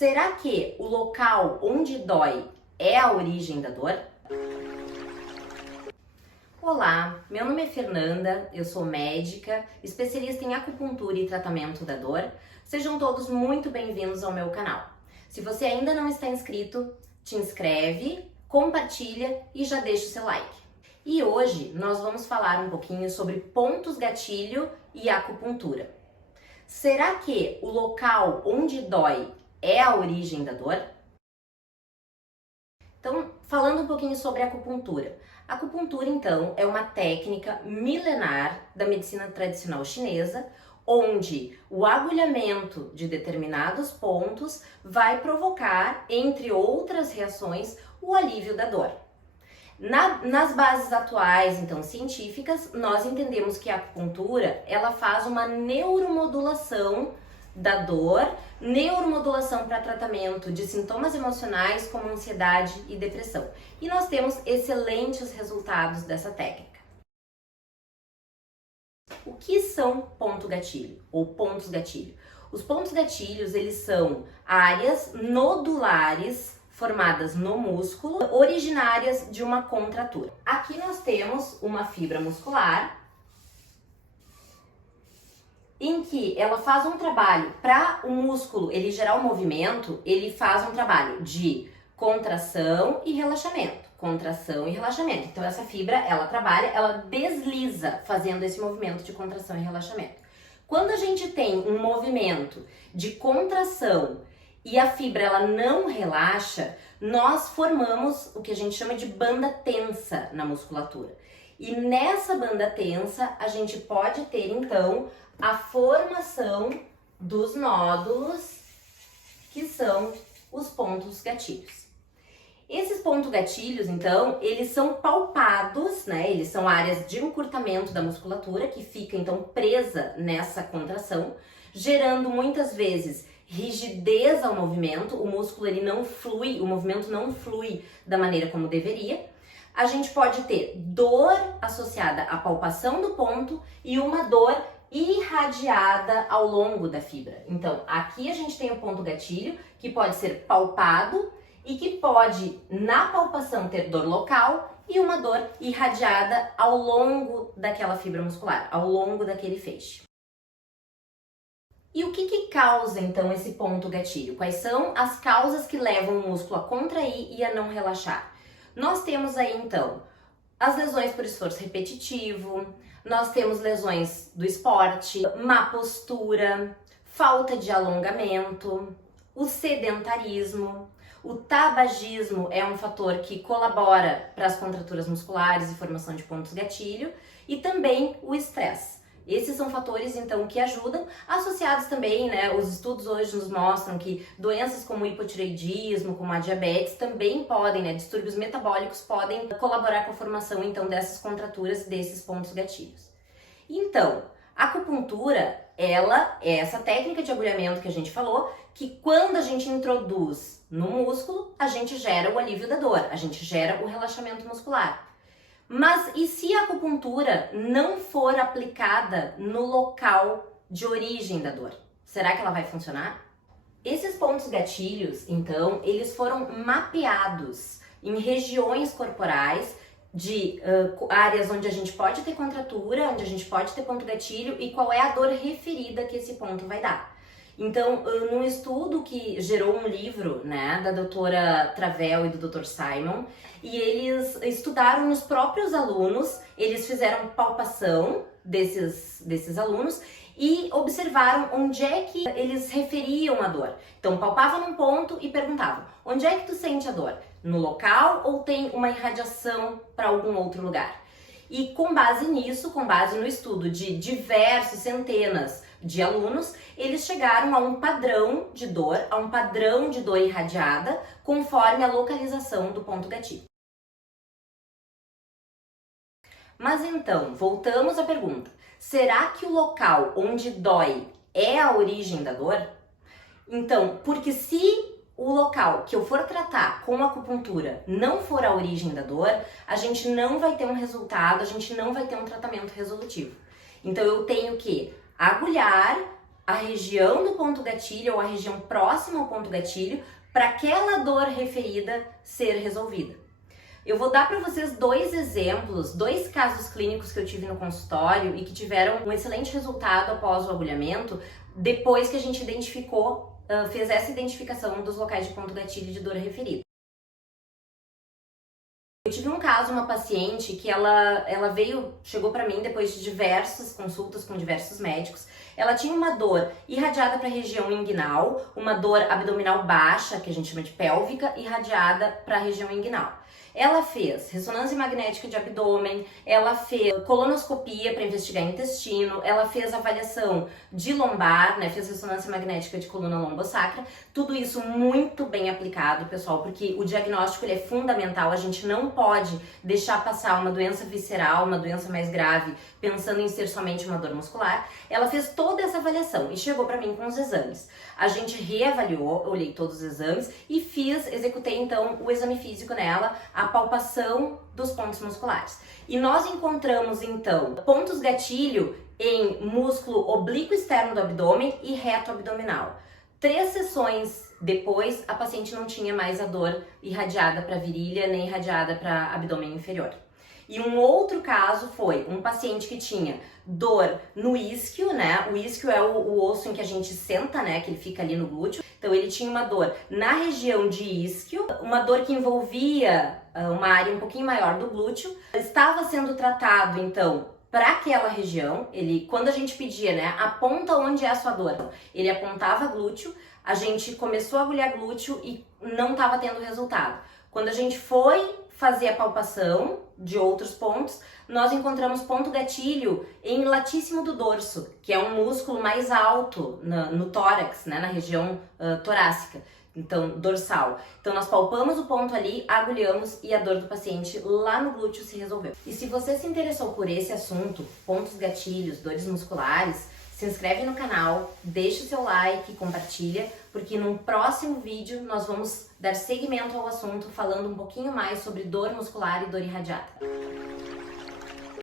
Será que o local onde dói é a origem da dor? Olá, meu nome é Fernanda, eu sou médica, especialista em acupuntura e tratamento da dor. Sejam todos muito bem-vindos ao meu canal. Se você ainda não está inscrito, te inscreve, compartilha e já deixa o seu like. E hoje nós vamos falar um pouquinho sobre pontos gatilho e acupuntura. Será que o local onde dói é a origem da dor? Então, falando um pouquinho sobre a acupuntura. A acupuntura, então, é uma técnica milenar da medicina tradicional chinesa, onde o agulhamento de determinados pontos vai provocar, entre outras reações, o alívio da dor. Nas bases atuais, então, científicas, nós entendemos que a acupuntura, ela faz uma neuromodulação da dor, neuromodulação para tratamento de sintomas emocionais como ansiedade e depressão. E nós temos excelentes resultados dessa técnica. O que são ponto gatilho ou pontos gatilho? Os pontos gatilhos, eles são áreas nodulares formadas no músculo, originárias de uma contratura. Aqui nós temos uma fibra muscular em que ela faz um trabalho para o músculo ele gerar o movimento, ele faz um trabalho de contração e relaxamento, contração e relaxamento. Então essa fibra, ela trabalha, ela desliza fazendo esse movimento de contração e relaxamento. Quando a gente tem um movimento de contração e a fibra ela não relaxa, nós formamos o que a gente chama de banda tensa na musculatura. E nessa banda tensa, a gente pode ter então a formação dos nódulos, que são os pontos gatilhos. Esses pontos gatilhos, então, eles são palpados, né? Eles são áreas de encurtamento da musculatura que fica então presa nessa contração, gerando muitas vezes rigidez ao movimento, o músculo ele não flui, o movimento não flui da maneira como deveria. A gente pode ter dor associada à palpação do ponto e uma dor irradiada ao longo da fibra. Então, aqui a gente tem o ponto gatilho, que pode ser palpado e que pode, na palpação, ter dor local e uma dor irradiada ao longo daquela fibra muscular, ao longo daquele feixe. E o que causa, então, esse ponto gatilho? Quais são as causas que levam o músculo a contrair e a não relaxar? Nós temos aí, então, as lesões por esforço repetitivo, nós temos lesões do esporte, má postura, falta de alongamento, o sedentarismo, o tabagismo é um fator que colabora para as contraturas musculares e formação de pontos gatilho, e também o estresse. Esses são fatores, então, que ajudam, associados também, né, os estudos hoje nos mostram que doenças como o hipotireoidismo, como a diabetes, também podem, né, distúrbios metabólicos podem colaborar com a formação, então, dessas contraturas e desses pontos gatilhos. Então, a acupuntura, ela é essa técnica de agulhamento que a gente falou, que quando a gente introduz no músculo, a gente gera o alívio da dor, a gente gera o relaxamento muscular. Mas e se a acupuntura não for aplicada no local de origem da dor? Será que ela vai funcionar? Esses pontos gatilhos, então, eles foram mapeados em regiões corporais de áreas onde a gente pode ter contratura, onde a gente pode ter ponto gatilho e qual é a dor referida que esse ponto vai dar. Então, num estudo que gerou um livro, né, da doutora Travell e do Dr. Simon, e eles estudaram nos próprios alunos, eles fizeram palpação desses alunos e observaram onde é que eles referiam a dor. Então, palpavam num ponto e perguntavam, onde é que tu sente a dor? No local ou tem uma irradiação para algum outro lugar? E com base nisso, com base no estudo de diversos, centenas de alunos, eles chegaram a um padrão de dor irradiada, conforme a localização do ponto gatilho. Mas então, voltamos à pergunta, será que o local onde dói é a origem da dor? Então, porque se o local que eu for tratar com acupuntura não for a origem da dor, a gente não vai ter um resultado, a gente não vai ter um tratamento resolutivo. Então eu tenho que agulhar a região do ponto gatilho ou a região próxima ao ponto gatilho para aquela dor referida ser resolvida. Eu vou dar para vocês 2 exemplos, 2 casos clínicos que eu tive no consultório e que tiveram um excelente resultado após o agulhamento, depois que a gente identificou, fez essa identificação dos locais de ponto gatilho de dor referida. Eu tive um caso, uma paciente que ela chegou para mim depois de diversas consultas com diversos médicos. Ela tinha uma dor irradiada para a região inguinal, uma dor abdominal baixa, que a gente chama de pélvica, irradiada para a região inguinal. Ela fez ressonância magnética de abdômen, ela fez colonoscopia para investigar intestino, ela fez avaliação de lombar, né, fez ressonância magnética de coluna lombosacra, tudo isso muito bem aplicado, pessoal, porque o diagnóstico ele é fundamental, a gente não pode deixar passar uma doença visceral, uma doença mais grave, pensando em ser somente uma dor muscular. Ela fez toda essa avaliação e chegou para mim com os exames. A gente reavaliou, olhei todos os exames e executei então o exame físico nela, a palpação dos pontos musculares. E nós encontramos então pontos gatilho em músculo oblíquo externo do abdômen e reto abdominal. 3 sessões depois, a paciente não tinha mais a dor irradiada para a virilha nem irradiada para abdômen inferior. E um outro caso foi um paciente que tinha dor no isquio, né? O isquio é o osso em que a gente senta, né? Que ele fica ali no glúteo. Então ele tinha uma dor na região de isquio, uma dor que envolvia uma área um pouquinho maior do glúteo. Estava sendo tratado, então, para aquela região. Ele, quando a gente pedia, né? Aponta onde é a sua dor. Ele apontava glúteo, a gente começou a agulhar glúteo e não estava tendo resultado. Quando a gente foi fazer a palpação de outros pontos, nós encontramos ponto gatilho em latíssimo do dorso, que é um músculo mais alto no tórax, né, na região torácica, então dorsal. Então nós palpamos o ponto ali, agulhamos e a dor do paciente lá no glúteo se resolveu. E se você se interessou por esse assunto, pontos gatilhos, dores musculares, se inscreve no canal, deixa o seu like, compartilha, porque num próximo vídeo nós vamos dar seguimento ao assunto falando um pouquinho mais sobre dor muscular e dor irradiada.